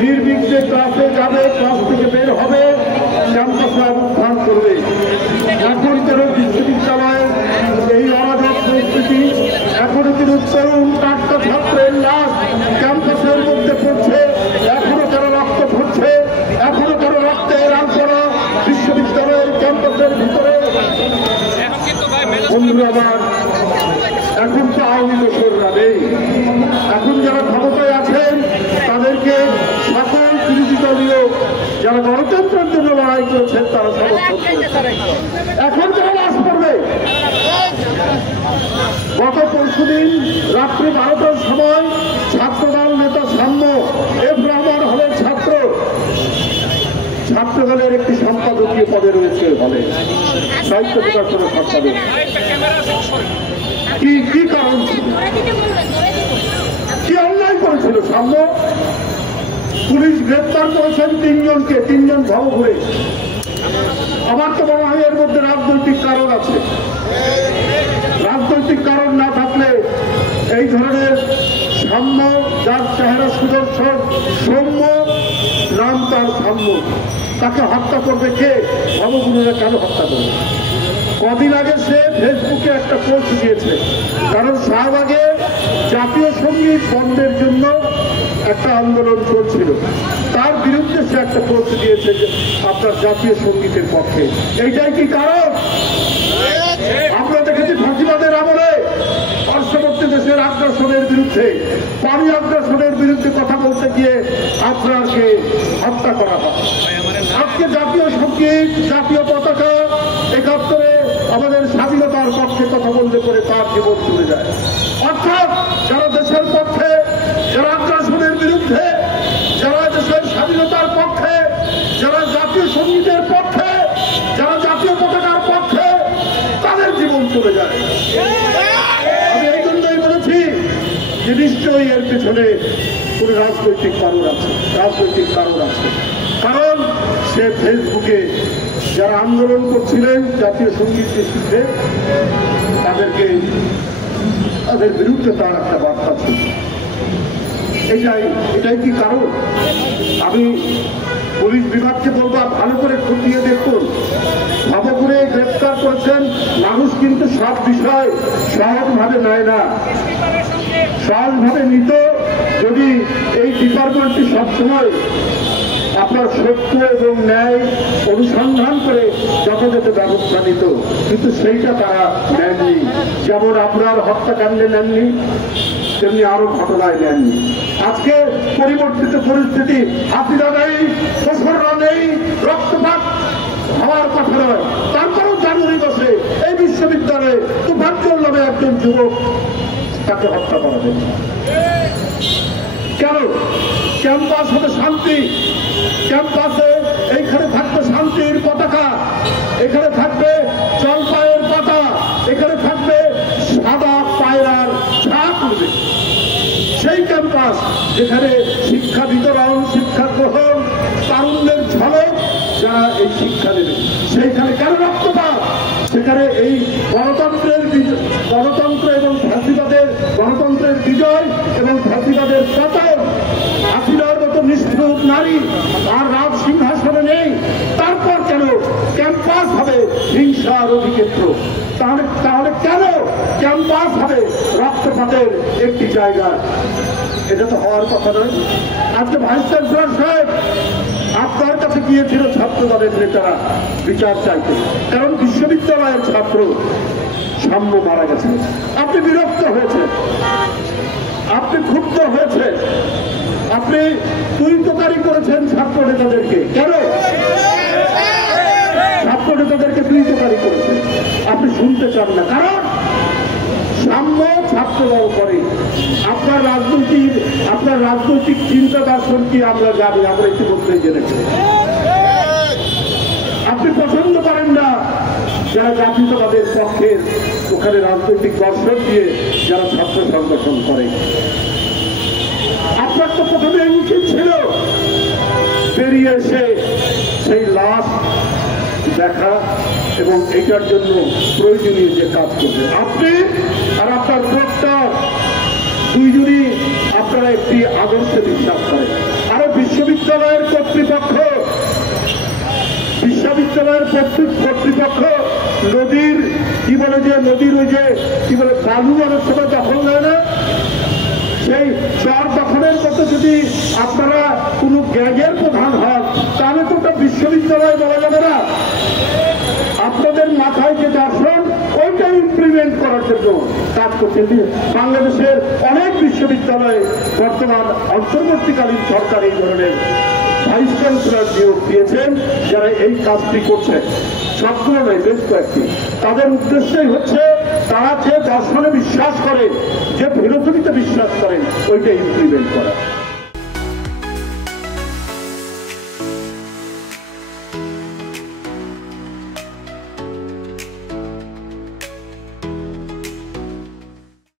নির্বিঘ্নে ক্লাসে যাবে, ক্লাস থেকে বের হবে, ক্যাম্পাসে অবস্থান করবে। এখন যেন বিশ্ববিদ্যালয়ের এই অরাজক পরিস্থিতি, এখনো কিন্তু তরুণ টাটকা ছাত্রের লাশ ক্যাম্পাসের মধ্যে পড়ছে, এখনো কারো রক্ত পড়ছে, এখনো কারো রক্তের আলপনা বিশ্ববিদ্যালয়ের ক্যাম্পাসের ভিতরে। বন্ধুরা আমার, এখন তো আওয়ামী দোসররা নেই। এখন যারা ক্ষমতায় আছেন তাদেরকে সকল বিরোধী দলীয় যারা গণতন্ত্রের জন্য লড়াই করেছেন তারা সমর্থন করেছে। এখন যারা লাশ পড়বে, গত পরশুদিন রাত্রি 12টার সময় ছাত্রদল নেতা সাম্য এফ রহমান হলের ছাত্রদলের একটি সম্পাদকীয় পদে রয়েছে হলে, সাহিত্য প্রকাশনের সম্পাদক। কি কারণ ছিল, কি অন্যায় করেছিল সাম্য? পুলিশ গ্রেপ্তার করেছেন 3 জনকে, 3 জন ভবঘুরে। আমার তো মনে হয় এর মধ্যে রাজনৈতিক কারণ আছে। রাজনৈতিক কারণ না থাকলে এই ধরনের সাম্য, যার চেহারা সুদর্শন, সৌম্য নাম তার সাম্য, তাকে হত্যা করবে কে? ভবঘুরেরা কেন হত্যা করবে? কদিন আগে সে ফেসবুকে একটা পোস্ট দিয়েছে, কারণ শাহবাগে জাতীয় সঙ্গীত বন্ধের জন্য একটা আন্দোলন চলছিল, তার বিরুদ্ধে সে একটা পোস্ট দিয়েছে যে আপনার জাতীয় সঙ্গীতের পক্ষে। এইটাই কি কারণ? আমরা দেখেছি ফাঁসিবাদের আমলে পার্শ্ববর্তী দেশের আগ্রাসনের বিরুদ্ধে, পানি আগ্রাসনের বিরুদ্ধে কথা বলতে গিয়ে আপনাকে হত্যা করা হয়। আজকে জাতীয় সঙ্গীত, জাতীয় পতাকা, 71-এ আমাদের স্বাধীনতার পক্ষে কথা বলতে করে তার জীবন চলে যায়। অর্থাৎ যারা দেশের পক্ষে, যারা আগ্রাসনের বিরুদ্ধে, যারা দেশের স্বাধীনতার পক্ষে, যারা জাতীয় সঙ্গীতের পক্ষে, যারা জাতীয় পতাকার পক্ষে, তাদের জীবন চলে যায়। আমি এই জন্যই বলেছি যে নিশ্চয়ই এর পেছনে কোন রাজনৈতিক কারণ আছে, রাজনৈতিক কারণ আছে। কারণ সে ফেসবুকে যারা আন্দোলন করছিলেন জাতীয় সঙ্গীত ইস্যুতে, তাদের বিরুদ্ধে তার একটা বার্তা ছিল। এটাই কি কারণ? আমি পুলিশ বিভাগকে বলবো ভালো করে খতিয়ে দেখুন। ভবঘুরে গ্রেপ্তার করেছেন, মানুষ কিন্তু সব বিষয় সহজভাবে নেয় না। সহজভাবে নিত যদি এই ডিপার্টমেন্টটি সবসময় আপনার সত্য এবং ন্যায় অনুসন্ধান করে যথাযথ ব্যবস্থা নিত, কিন্তু সেইটা তারা নেননি। যেমন আপনার হত্যাকাণ্ডে নেননি, তেমনি আরো ঘটনায় নেননি। আজকে পরিবর্তিত পরিস্থিতি, হাতিরা নেই, দোসররা নেই, রক্তপাত হওয়ার কথা নয়, তারপরেও জানুয়ারি মাসে এই বিশ্ববিদ্যালয়ে তুফাজ্জল নামে একজন যুবক, তাকে হত্যা করা হবে কেন? ক্যাম্পাস হবে শান্তি, ক্যাম্পাসে এইখানে থাকবে শান্তির পতাকা, এখানে থাকবে জলপাইয়ের পাতা, এখানে থাকবে সাদা পায়রার ঝাঁক উঠবে। সেই ক্যাম্পাস যেখানে শিক্ষা বিতরণ, শিক্ষা গ্রহণ, তারুণ্যের ঝলক, যারা এই শিক্ষা দেবে, সেইখানে কেন রক্তপাত? সেখানে এই গণতন্ত্র এবং ফ্যাসিবাদের, গণতন্ত্রের বিজয় এবং ফ্যাসিবাদের পতন, হাসিনার মতো নিষ্ঠুর নারী আর রাজ সিংহাসনে নেই, তারপর কেন ক্যাম্পাস হবে হিংসার অভিক্ষেত্র? তাহলে কেন ক্যাম্পাস হবে রক্তপাতের একটি জায়গা? এটা তো হওয়ার কথা নয়। আজকে ভাইস চ্যান্সেলর সাহেব আপনার কাছে গিয়েছিল ছাত্রদলের নেতারা বিচার চাইতে, কারণ বিশ্ববিদ্যালয়ের ছাত্র সাম্য মারা গেছে। আপনি বিরক্ত হয়েছেন, আপনি ক্ষুব্ধ হয়েছেন, আপনি তুই তোকারি করেছেন ছাত্র নেতাদেরকে। কেন ছাত্র নেতাদেরকে তুই তোকারি করেছেন? আপনি শুনতে চান না, কারণ সাম্য ছাত্রদল করে। আপনার রাজনৈতিক চিন্তা দর্শন কি আমরা জানি, আমরা ইতিমধ্যেই জেনেছি। আপনি পছন্দ করেন না যারা জাতীয়তাবাদের পক্ষের ওখানে রাজনৈতিক দর্শন দিয়ে যারা ছাত্র সংগঠন করে। আপনার তো প্রথমে উচিত ছিল বেরিয়ে এসে সেই লাশ দেখা এবং এটার জন্য প্রয়োজনীয় যে কাজ করবে। আপনি আর আপনার প্রক্টর দুইজনই আপনারা একটি আদর্শে বিশ্বাস করেন। আরো কর্তৃপক্ষ বিশ্ববিদ্যালয়ের কর্তৃপক্ষ নদীর কি বলে যে নদীর ওই যে কি বলে বালু অনেক সময় দখল নেয় না, সেই চর দখলের মতো যদি আপনারা কোনো গ্যাংয়ের প্রধান হন তাহলে তো ওটা বিশ্ববিদ্যালয় বলা যাবে না। আপনাদের মাথায় যে দর্শন ওইটা ইমপ্লিমেন্ট করার জন্য কাজ করতে দিয়ে বাংলাদেশের অনেক বিশ্ববিদ্যালয়ে বর্তমান অন্তর্বর্তীকালীন সরকার এই ধরনের ভাইস চ্যান্সেলর নিয়োগ দিয়েছেন যারা এই কাজটি করছেন। সবগুলো নয়, বেশ কয়েকটি। তাদের উদ্দেশ্যই হচ্ছে তারা যে দর্শনে বিশ্বাস করেন, যে ফিলোসফিতে বিশ্বাস করেন ওইটা ইমপ্লিমেন্ট করা।